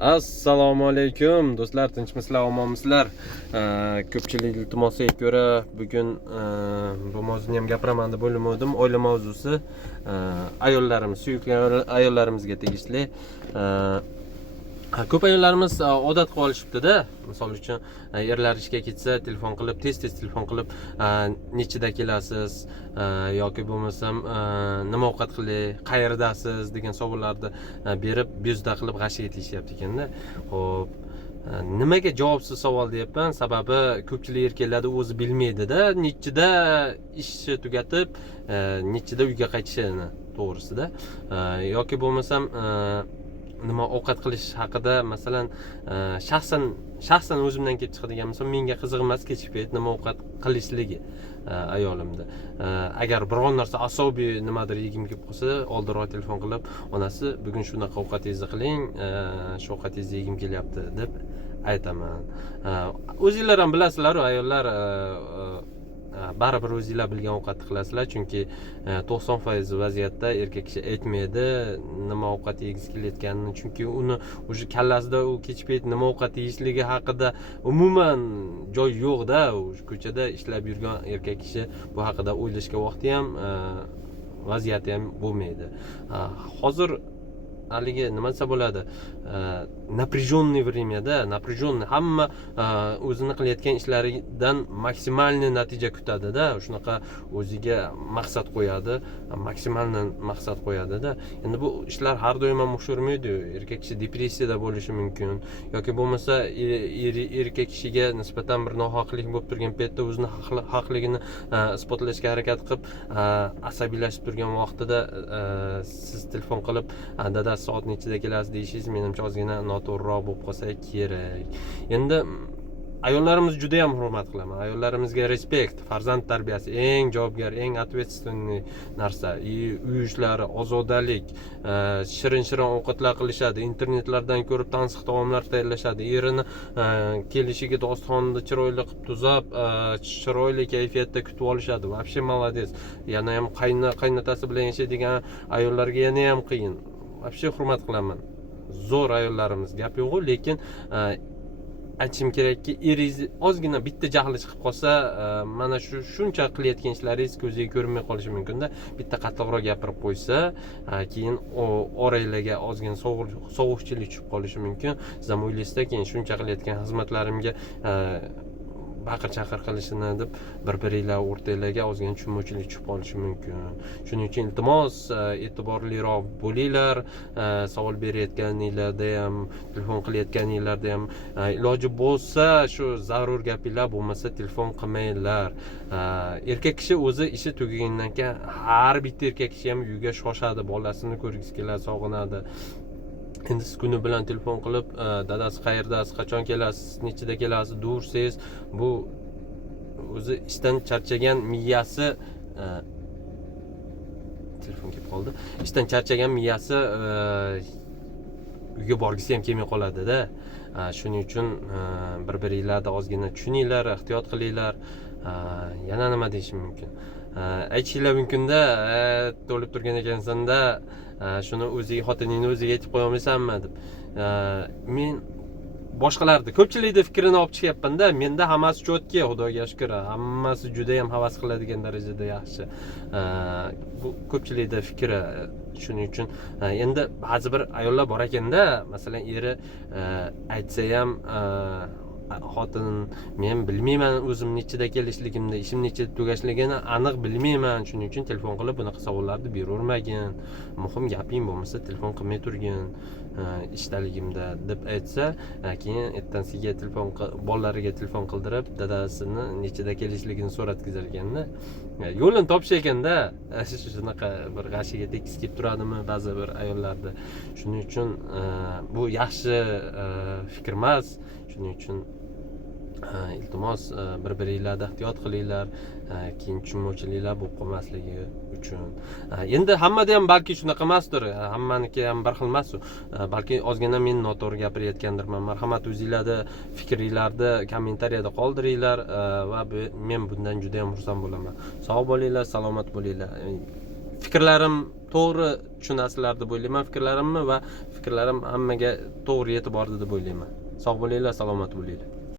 Assalomu alaykum do'stlar, tinchmisizlar, omonmisizlar? Ko'pchilik iltimosiga ko'ra bugun bu mavzuni ham gapiraman deb o'ylamodim. Oila mavzusi ayollarimiz, suyukli ayollarimizga tegishli. Ko'p ayollarimiz odat qilib olishibdi-da. Misol uchun erlar ishga ketsa, telefon qilib, tez telefon qilib, nechida kelasiz yoki bo'lmasam nima ovqat qiling, qayerdasiz degan savollarni berib, bezda qilib g'ashiga tegishyapti ekanda. Xo'p, nimaga javobsiz savol deyapman? Sababi ko'pchilik erkaklar o'zi bilmaydi-da, nechida ishni tugatib, nechida uyga qaytishini to'g'risida. Yoki bo'lmasam nima ovqat qilish haqida, masalan, shaxsan o'zimdan kelib chiqadigan misol, menga qiziq emas kechki payt nima ovqat qilishligi ayolimda. Agar biror narsa asobiy nimadir yegim kelib qolsa, oldinroq telefon qilib, onasi bugun shunaqa ovqatingizni qiling, shu ovqatingizni yegim kelyapti deb aytaman. O'zinglar ham bilasizlar, ayollar baribir o'zinglar bilgan ovqatni qilasizlar, chunki 90% vaziyatda erkak kishi aytmaydi nima ovqat yegisi kelayotganini, chunki uni o'sha kallasida u kechki payt nima ovqat yeyishligi haqida umuman joy yo'q-da. Ko'chada ishlab yurgan erkak kishi bu haqida o'ylashga vaqti ham, vaziyati ham bo'lmaydi. Hozir haligi nima desa bo'ladi, напряженный времяda, напряженный, hamma o'zini qilayotgan ishlaridan maksimalniy natija kutadi-da, shunaqa o'ziga maqsad qo'yadi, maksimalni maqsad qo'yadi-da. Endi bu ishlar har doim ham o'xshamaydi. Erkak kishi depressiyada bo'lishi mumkin yoki bo'lmasa erkak kishiga nisbatan bir nohaqlik bo'lib turgan paytda o'zini haqligini isbotlashga harakat qilib, asabiylashib turgan vaqtida siz telefon qilib, dada soat nechida kelasiz deyishingiz menimcha ozgina noto'g'riroq bo'lib qolsa kerak. Endi ayollarimiz juda ham hurmat qilaman. Ayollarimizga respekt, farzand tarbiyasi eng javobgar, eng ответственный narsa. Uy ishlari, ozodalik, shirin ovqatlar qilishadi, internetlardan ko'rib tansiq taomlar tayyorlashadi. Erini kelishiga dostonda chiroyli qilib tuzab, chiroyli kayfiyatda kutib olishadi. Вообще молодец. Yana ham qaynotasi bilan yashaydigan ayollarga yana ham qiyin. Вообще hurmat qilaman. Zo'r ayollarimiz, gap yo'q, lekin aytishim kerakki, eringiz ozgina bitta jahli chiqib qolsa, mana shuncha qilayotgan ishlaringiz ko'ziga ko'rinmay qolishi mumkin-da. Bitta qattiqroq gapirib qo'ysa, keyin orangizga ozgina sovuqchilik tushib qolishi mumkin. Siz ham o'ylaysizda, keyin shuncha qilayotgan xizmatlarimga baqir chaqir qilishini deb bir-biringlar o'rtangizga ozgina tushunmovchilik tushib qolishi mumkin. Shuning uchun iltimos, e'tiborliroq bo'linglar. Savol berayotganinglarda ham, telefon qilayotganinglarda ham iloji bo'lsa shu zarur gapinglar bo'lmasa telefon qilmanglar. Erkak kishi o'zi ishi tugagandan keyin har bitta erkak kishi ham uyiga shoshadi, bolasini ko'rgisi keladi, sog'inadi. Endi siz kuni bilan telefon qilib, dadasi qayerdasiz, qachon kelasiz, nechida kelasiz deyursangiz, bu o'zi ishdan charchagan miyasi, telefon kelib qoldi. Ishdan charchagan miyasi uyga borgisi ham kelmay qoladi-da. Shuning uchun bir-biringlarni ozgina tushuninglar, ehtiyot qilinglar. Yana nima deyishim mumkin? Aytishinglar mumkin-da, to'lib turgan ekansan-da, shuni o'ziga, xotiningni o'ziga aytib qo'ya olmaysanmi deb. Men boshqalarni ko'pchilikning fikrini olib chiqyapman-da. Menda hammasi chotki, Xudoga shukr. Hammasi juda ham havas qiladigan darajada yaxshi. Bu ko'pchilikning fikri. Shuning uchun endi ba'zi bir ayollar bor ekanda, masalan, eri aytsa ham, xotin, men bilmayman o'zim nechida kelishligimni, ishim nechida tugashligini aniq bilmayman. Shuning uchun telefon qilib bunaqa savollarni beravermagin. Muhim gaping bo'lmasa telefon qilmay turgin ishdaligimda deb aytsa, keyin ertasiga bolalariga telefon qildirib, dadasini nechida kelishligini so'ratkizar ekanda. Yo'lini topish ekanda, shunaqa bir g'ashiga tekis kelib turadimi ba'zi bir ayollarda. Shuning uchun bu yaxshi fikr emas. Shuning uchun iltimos, bir-biringlarni ehtiyot qilinglar, keyin tushunmovchiliklar bo'lib qolmasligi uchun. Endi hammada ham balki shunaqa emasdir, hammaniki ham bir xil emas. Balki ozgina men noto'g'ri gapirayotgandirman. Marhamat, o'zingizlarni fikringlarni kommentariyada qoldiringlar va men bundan juda ham xursand bo'laman. Sog' bo'linglar, salomat bo'linglar. fikrlarim to'g'ri tushunasizlar deb o'ylayman fikrlarimni va fikrlarim hammaga to'g'ri yetib bordi deb o'ylayman. Sog' bo'linglar, salomat bo'linglar.